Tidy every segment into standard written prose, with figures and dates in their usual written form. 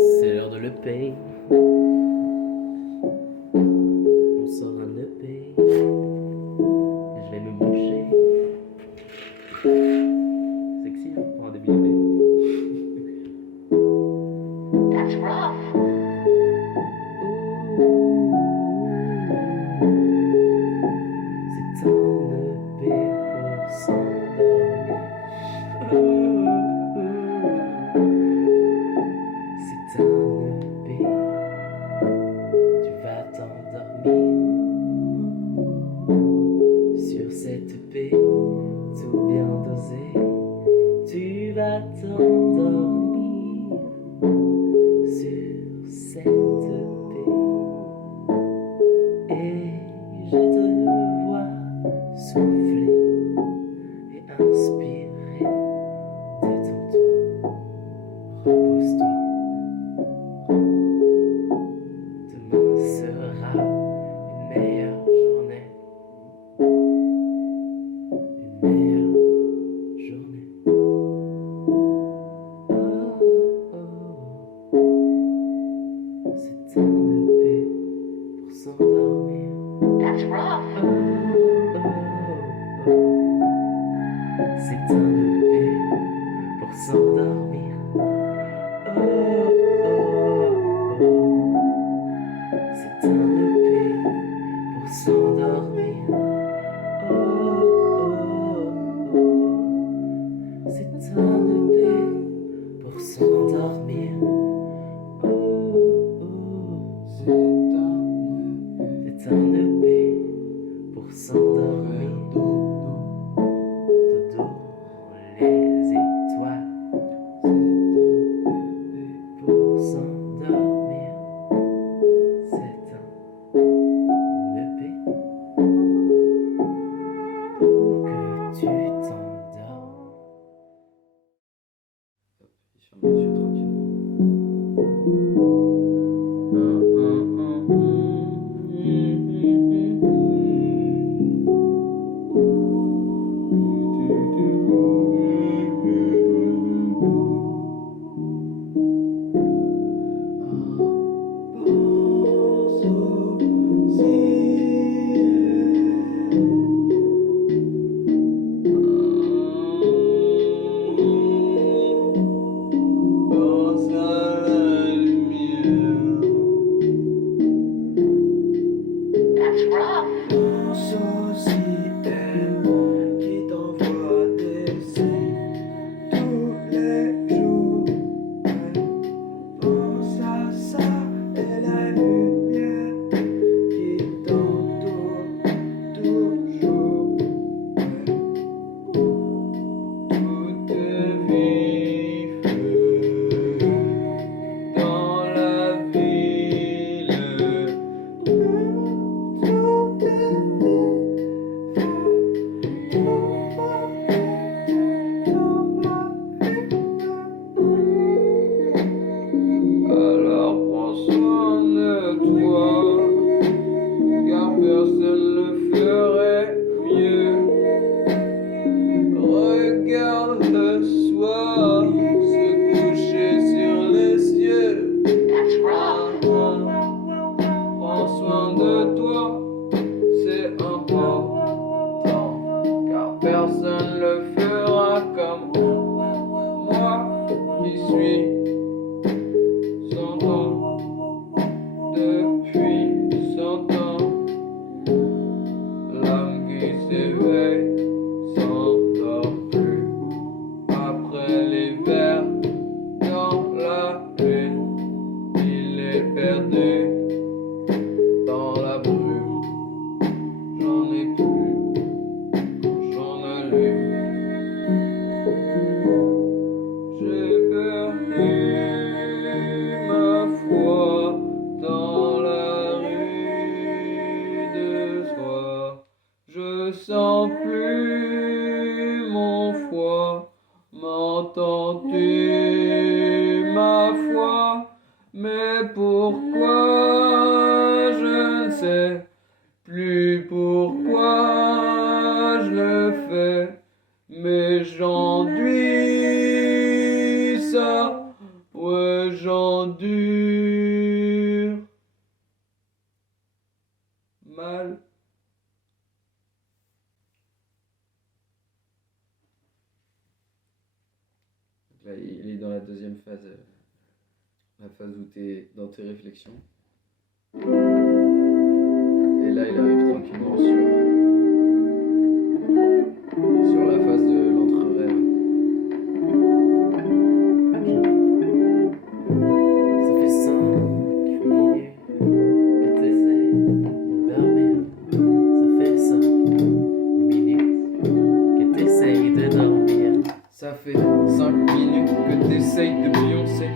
C'est l'heure de l'EP. On sort un EP. Je vais me moucher. Sexy hein, pour un début d'EP. That's rough. C'est un EP pour s'endormir. C'est un EP. Tu vas t'endormir sur cette EP, tout bien dosé. Tu vas t'endormir sur cette EP. Et je te vois souffler et inspirer. Détends-toi, repose-toi. Demain sera une meilleure journée. Une meilleure journée. Oh, oh. C'est un EP pour s'endormir. That's rough. Oh, oh, oh. C'est un EP pour s'endormir. Oh, oh, oh. C'est un EP pour s'endormir. Oh, oh, oh. C'est un EP pour s'endormir. Oh, oh. C'est un EP pour s'endormir. Dodo, les étoiles. Pour s'endormir. C'est un EP pour que tu t'endormes. Il ferme les yeux That's rough. Pense aussi elle qui t'envoie des signes tous les jours. Pense à ça et la lumière qui t'entoure toujours. Tout est vif dans la ville. Alors prends soin de toi, car personne ne ferait mieux. Regarde le soir se coucher sur les cieux. That's rough. Prends soin de toi, c'est important, car personne le fera comme moi qui suis sans toi depuis 100 ans. L'âme qui s'éveille s'endort plus après l'hiver dans la lune. Il est perdu dans la brume. J'en ai plus quand j'en allume. J'ai perdu ma foi dans la rue de soir. Je sens plus mon foie. M'entends-tu, ma foi? Mais pourquoi je ne sais plus pourquoi je le fais, mais j'enduis ça, ouais que j'endure mal. Là, il est dans la deuxième phase, la phase où tu es dans tes réflexions. Et là, il arrive tranquillement sur la phase de l'entre-rêve. Ça fait 5 minutes que t'essayes de dormir. Ça fait 5 minutes que t'essayes de dormir. Ça fait 5 minutes que t'essayes de pioncer.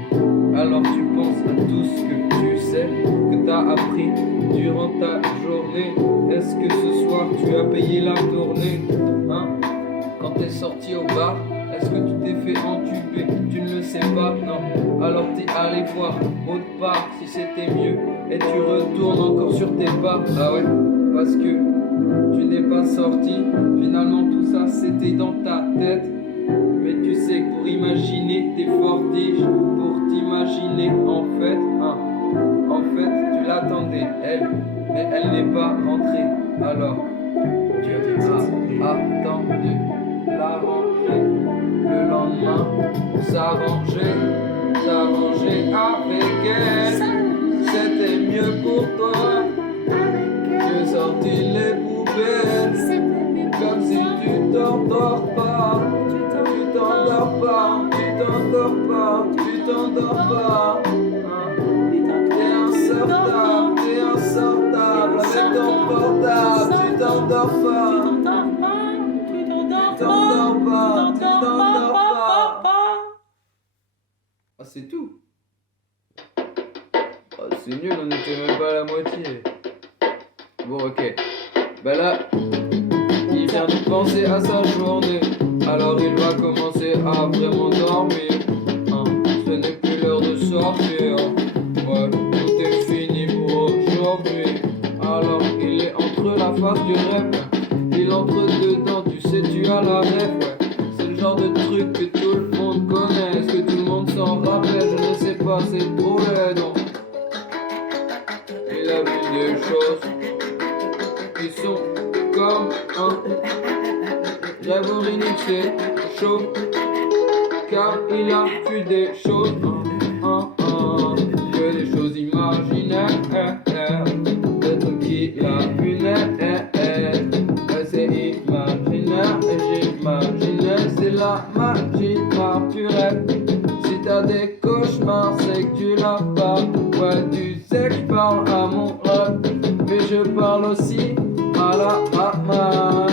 Alors tu penses à tout ce que tu sais, que t'as appris durant ta journée. Est-ce que ce soir tu as payé la tournée, hein? Quand t'es sorti au bar, est-ce que tu t'es fait entuber? Tu ne le sais pas, non. Alors t'es allé voir autre part si c'était mieux. Et tu retournes encore sur tes pas. Ah ouais, parce que tu n'es pas sorti. Finalement tout ça c'était dans ta tête. Mais tu sais que pour imaginer t'es fortige. Pour t'imaginer en fait, hein. En fait tu l'attendais elle, mais elle n'est pas rentrée. Alors Tu as des attendu la rentrée. Le lendemain on s'arrangeait avec elle. C'était mieux pour toi que sortir les poubelles. Comme si tu t'endors pas. Tu t'endors pas. T'es insortable avec ton portable. Tu t'endors pas. Ah, c'est tout. Oh, c'est nul, on n'était même pas à la moitié. Bon, ok. Bah là, il vient de penser à sa journée. Alors il va commencer à vraiment dormir, hein. Ce n'est plus l'heure de sortir. Ouais, tout est fini pour aujourd'hui. Alors il est entre la phase du rêve. Il entre dedans, tu sais, tu as la rêve, ouais. C'est le genre de truc que tout le monde connaît. Est-ce que tout le monde s'en rappelle? Je ne sais pas, c'est trop laid, non. Il a vu des choses qui sont comme un rêve orionique, c'est chaud. Car il a vu des choses, que des choses imaginaires. Des trucs qu'il a vu naître. C'est imaginaire et j'imaginais, c'est la magie naturelle. Si t'as des cauchemars, c'est que tu l'as pas. Ouais, tu sais que je parle à mon rêve, mais je parle aussi à la Batman.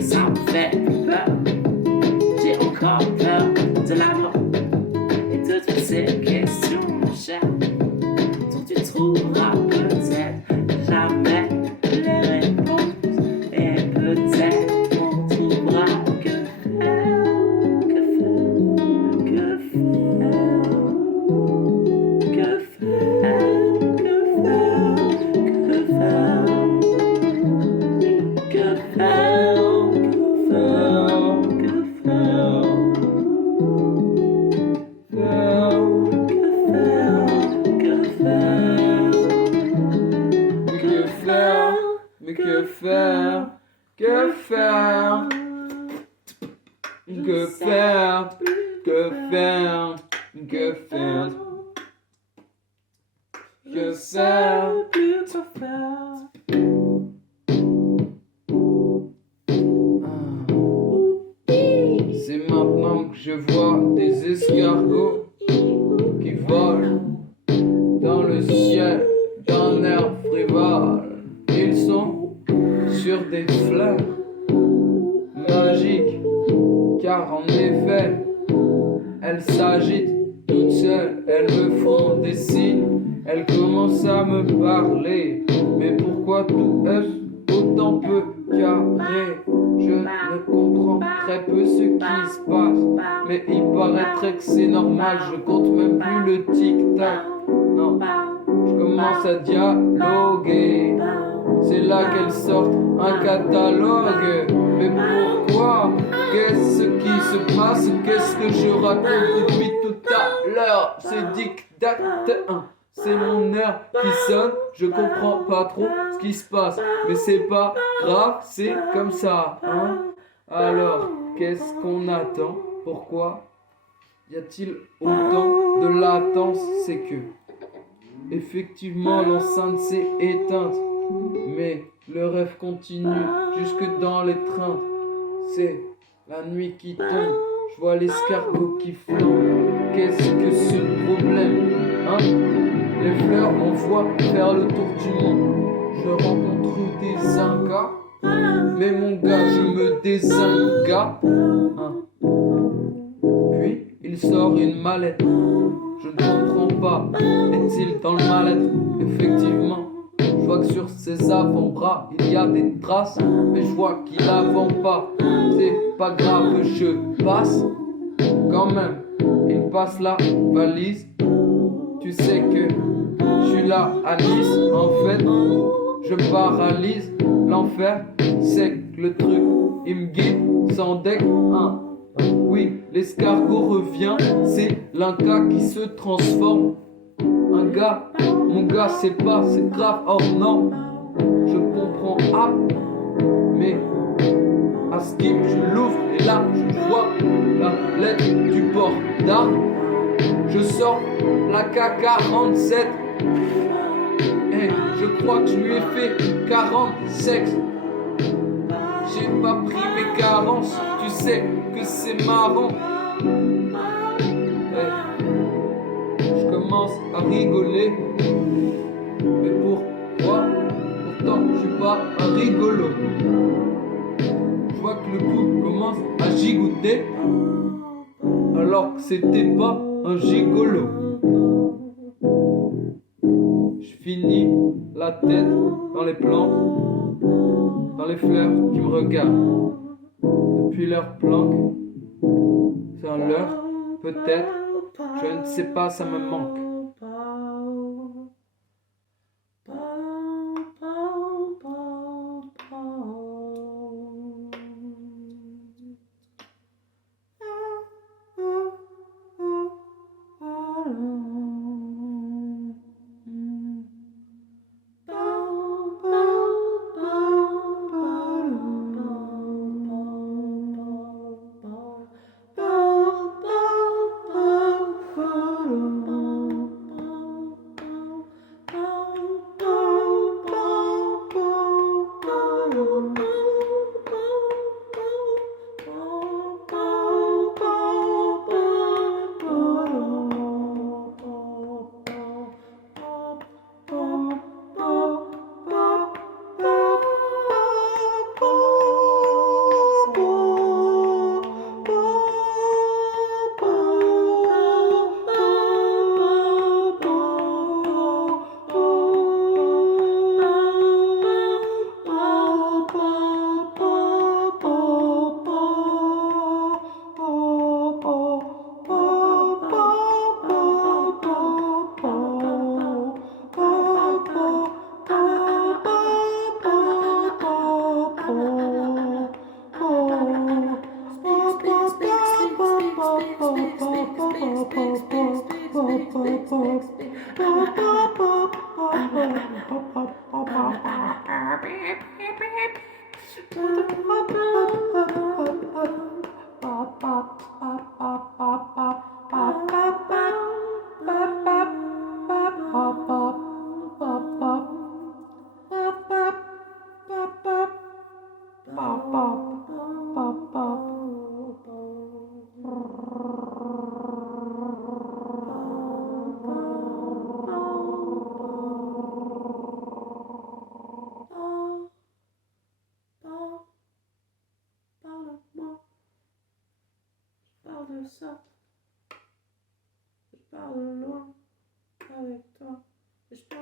Ça me fait peur, j'ai encore peur de la mort et de toutes ces questions, mon cher, dont tu trouveras peut-être jamais les réponses. Et peut-être on trouvera que faire, que Que que faire. Plus quoi faire. C'est maintenant que je vois des escargots qui volent dans le ciel d'un air frivole. Ils sont sur des fleurs magiques, car en effet, elles s'agitent toutes seules, elles me font des signes, elles commencent à me parler. Mais pourquoi tout est autant peu carré? Je ne comprends très peu ce qui se passe, mais il paraîtrait que c'est normal, je compte même plus le tic-tac. Non, je commence à dialoguer. C'est là qu'elle sort un catalogue. Mais pourquoi? Qu'est-ce qui se passe? Qu'est-ce que je raconte depuis tout à l'heure? C'est dictat, c'est mon heure qui sonne. Je comprends pas trop ce qui se passe, mais c'est pas grave, c'est comme ça, hein? Alors, qu'est-ce qu'on attend? Pourquoi y a-t-il autant de latence? C'est que effectivement l'enceinte s'est éteinte, mais le rêve continue jusque dans les trains. C'est la nuit qui tombe, je vois l'escargot qui flambe. Qu'est-ce que ce problème, hein? Les fleurs m'envoient faire le tour du monde. Je rencontre des incas, mais mon gars, je me désinga, hein? Puis il sort une mallette. Je ne comprends pas, est-il dans le mal-être? Effectivement, je vois que sur ses avant-bras il y a des traces, mais je vois qu'il avance pas. C'est pas grave, je passe quand même. Il passe la valise. Tu sais que je suis là à Nice. En fait, je paralyse l'enfer. C'est que le truc, il me guide sans deck, hein. Oui, l'escargot revient, c'est l'inca qui se transforme. Un gars, mon gars, c'est grave hors norme. Je comprends, ah, mais à ce type, je l'ouvre et là, je vois la lettre du port d'armes. Je sors la K47 et je crois que je lui ai fait 40 sexes. J'ai pas pris mes carences, tu sais que c'est marrant. Je commence à rigoler, mais pourquoi? Pourtant je suis pas un rigolo. Je vois que le pouls commence à gigoter, alors que c'était pas un gigolo. Je finis la tête dans les plantes, dans les fleurs qui me regardent. Depuis leur planque, c'est un leurre, peut-être, je ne sais pas, ça me manque.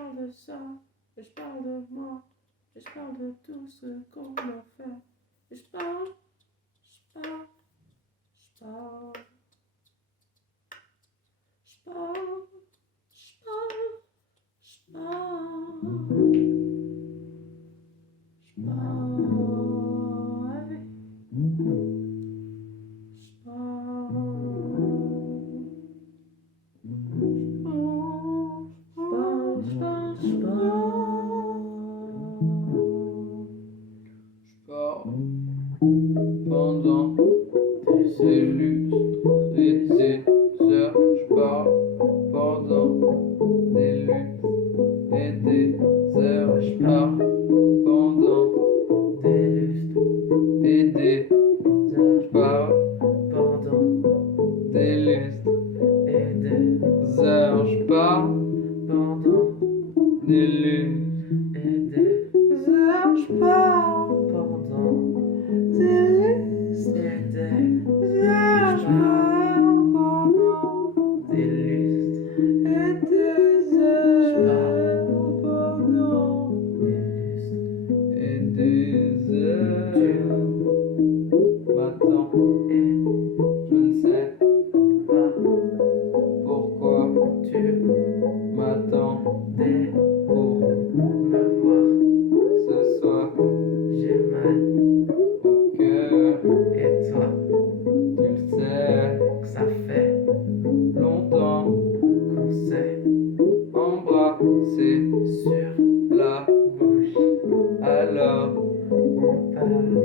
parle de ça, et je parle de moi, et je parle de tout ce qu'on a fait. Et je parle, je parle, je parle. Je parle, je parle, je parle. Je parle, ouais. Je pars pendant des lustres et des heures. Je pars pendant des lustres et des heures. Je pars pendant des lustres et des heures. je pars Pendant des lustres et des heures. Je pars pendant des lustres et des heures. Je pars pendant des lustres et des heures. Je pars pendant des lustres et des heures. Pendant des lustres et des heures. M'attends, et je ne sais pas pourquoi tu m'attendais pour me voir. ce soir. J'ai mal Au cœur, et toi tu le sais, que ça fait longtemps qu'on s'est embrassé sur la bouche. alors On parle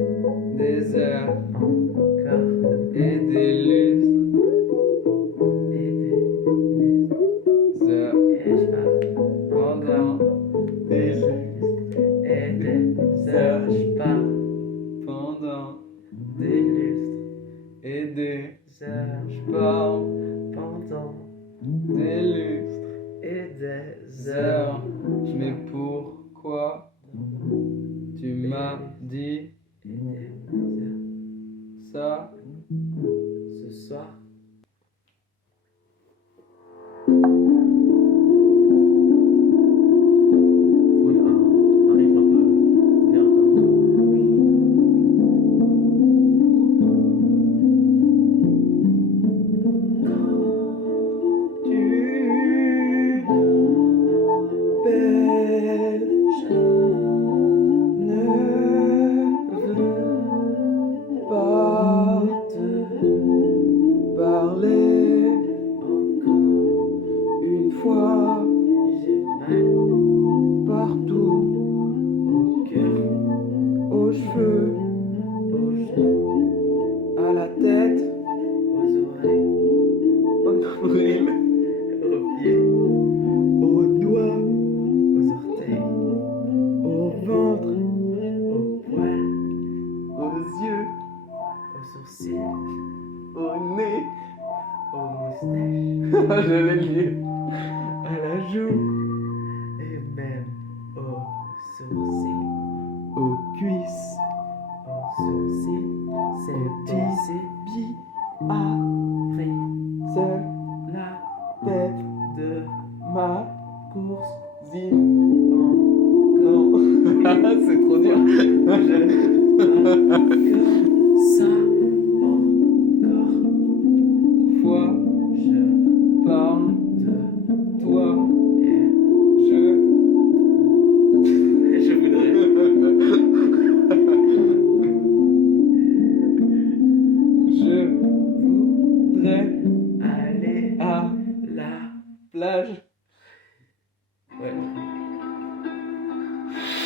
des heures encore et des lustres et des lustres. heures Et je parle pendant des lustres et des heures. Je parle pendant des lustres et des heures. je parle Pendant des lustres et des heures. heures. Mais pourquoi tu m'as dit Et des heures. ça? Ce soir. Oui, un rythme un peu bien Tu belle, je ne veux pas te parler une fois j'ai mal partout, au cœur, aux cheveux, aux genoux, à la tête, aux oreilles, au nombril, aux pieds, aux doigts, aux orteils, au ventre, aux poils, aux yeux, aux sourcils, au nez, aux moustaches j'allais le dire, à la joue, et même aux sourcils. aux cuisses, Aux sourcils, c'est aussi bi, à seule la tête, de ma course cousine. Non, c'est trop dur. ça encore Fois, je parle de toi, et je voudrais je voudrais aller à la plage. ouais.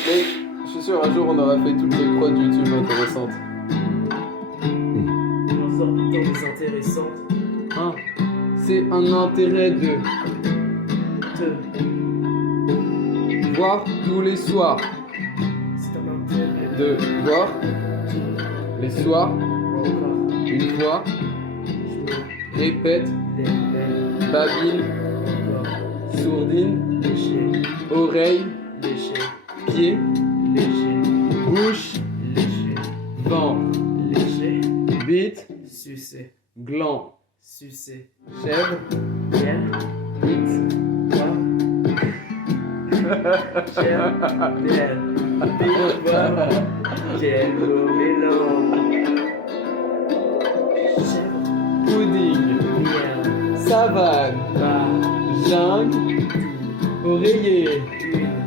Mais je suis sûr, un jour, on aura fait toutes les prods YouTube intéressantes. On sort tout le temps des intéressantes Hein, c'est un intérêt de te voir tous les soirs, c'est un intérêt de voir les soirs, encore une fois, je répète, me lève babine, encore sourdine, léger oreille, léger pied, léger bouche, léger ventre, léger bite, sucer gland, sucer chèvre, miel bite, poids J'aime bien Big quel beau mélange. J'aime Pudding, bien savane, pas jungle, oreiller, une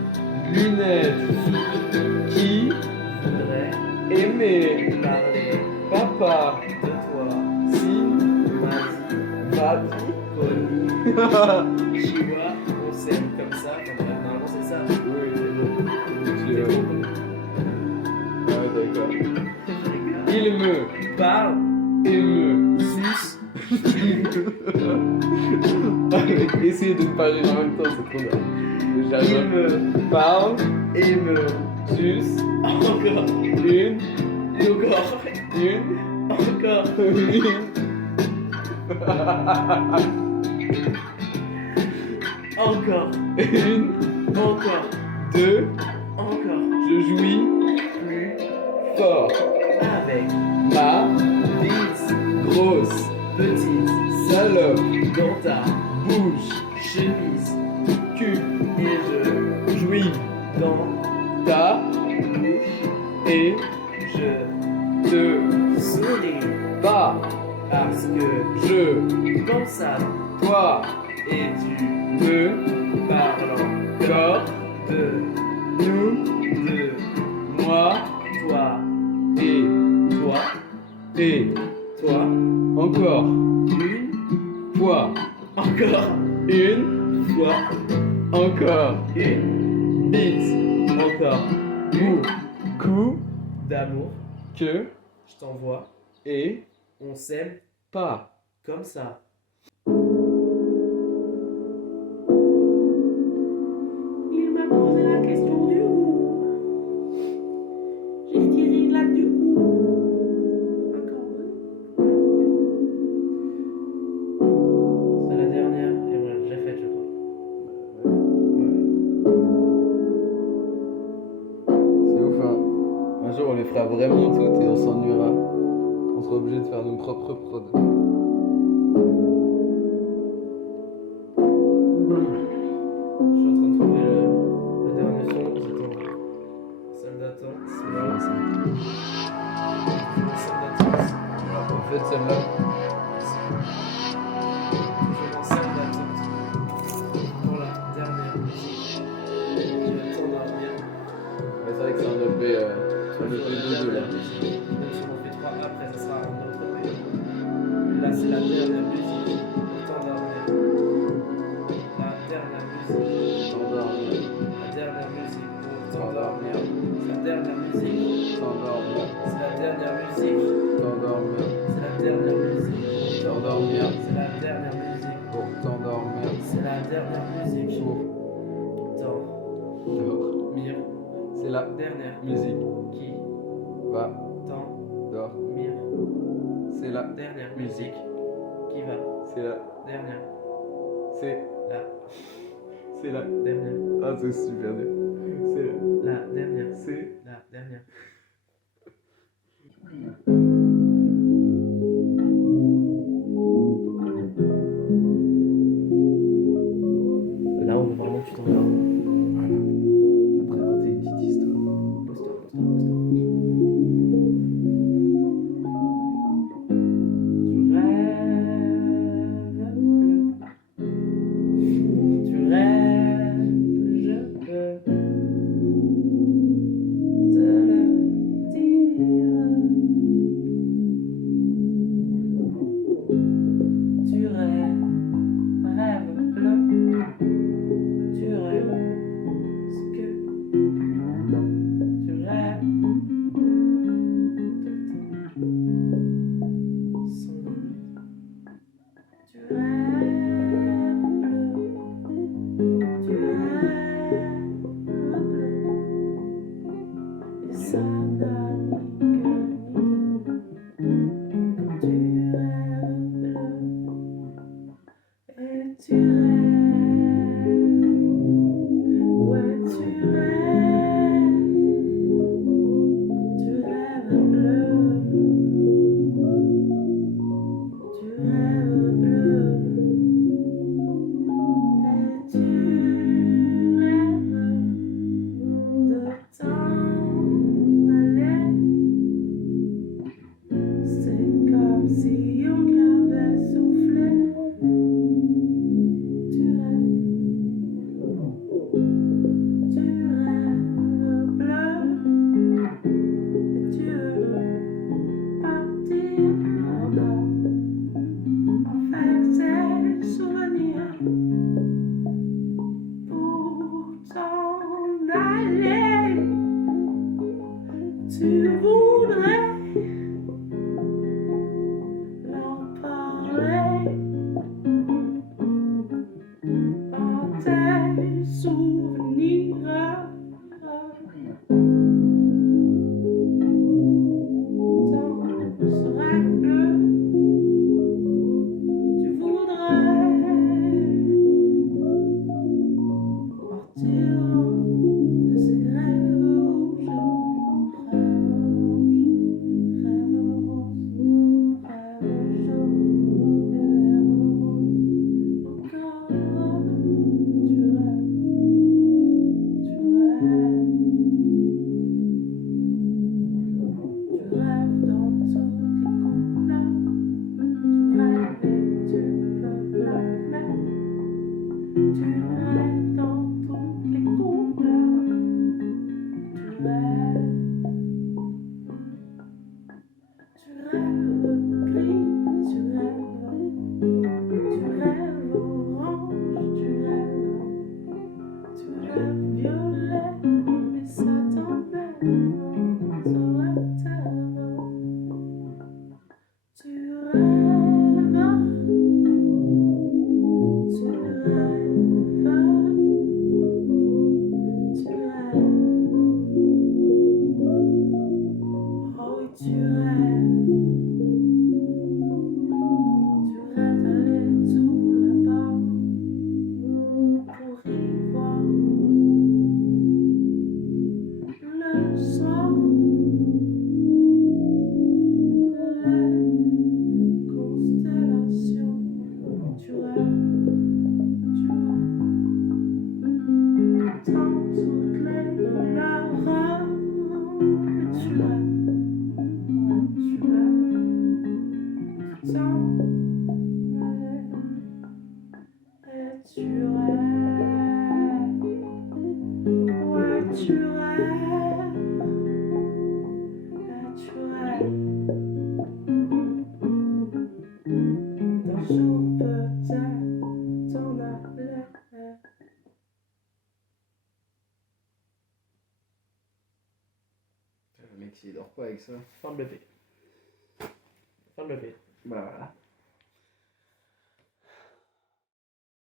lunettes, qui voudrait aimer, parler papa, de toi. si, Vas-y, papi. connu. Chihuahua, on s'aime comme ça. Enfin, bref, normalement c'est ça. Oui, C'est tu bon. Ah, d'accord. Je rigole. Il me Parle, émeut. suce. Essayez de ne pas rire en même temps, c'est trop bien. Il J'arrive. me Parle, et me juste, encore une, encore une, encore une. encore Une, encore deux, encore je jouis plus fort. avec Ma bite grosse petite salope, dans ta bouche, chemise cul, et je jouis dans ta bouche et je te souris pas. parce que Je, pense à toi, et tu me parles corps, de nous, moi toi et toi toi, encore, une fois, encore une, fois encore, une bite, encore bout, coup, d'amour que je t'envoie et on s'aime pas. comme ça. Il m'a posé la question du goût. J'ai retiré là du goût. Encore deux. C'est la dernière et voilà, j'ai fait, je crois. C'est ouf, hein. Un jour, on les fera vraiment toutes et on s'ennuiera. On sera obligé de faire nos propres prods. Je suis en train de trouver le dernier son, c'est en salle d'attente. C'est marrant ça. Toujours en salle d'attente. En fait, celle-là, Toujours en salle d'attente. Pour la dernière musique. Je vais t'endormir. mais c'est vrai que c'est un EP, Toujours la de deux là. dernière musique. Même si on en fait trois après, ça sera un autre EP. Là, c'est la dernière musique. Pour t'endormir. La dernière musique. T'endormir, La dernière musique pour t'endormir. C'est la dernière musique. t'endormir, C'est la dernière musique. t'endormir, C'est la dernière musique. t'endormir, C'est la dernière musique. pour t'endormir, C'est la dernière musique. pour Dormir. C'est la Dernière musique. qui Va, t'endormir. dors. C'est la Dernière musique qui va. C'est la. Dernière. C'est. La C'est la. dernière. Ah, c'est super bien. C'est la. La dernière. C'est. La dernière. Là, on veut vraiment que tu t'endormes. Voilà. Après, raconter une petite histoire. Pose-toi, pose-toi, pose-toi. Tu rêves, je peux te le aller. Tu voudrais leur parler par tes souvenirs. Dans ce rêve, tu voudrais partir de ces rêves rouges, rêves roses, rêves jaunes et verts. Encore, tu rêves, tu rêves. Tu rêves dans toutes les couleurs, tu rêves et tu peux la mettre. Tu rêves dans toutes les couleurs, tu rêves. Tu rêves gris, tu rêves orange, tu rêves violet, mais ça t'emmène sur la terre. Tu rêves, tu rêves, oh oui tu rêves d'aller tout là-bas pour y voir le soir, les constellations. Tu rêves dans toutes les couleurs, et tu rêves, t'en aller, et tu rêves, ouais tu rêves, et tu rêves. D'un jour peut-être t'en aller. Le mec, il dort pas avec ça. Fin de bébé. Fin de bébé. Bah voilà.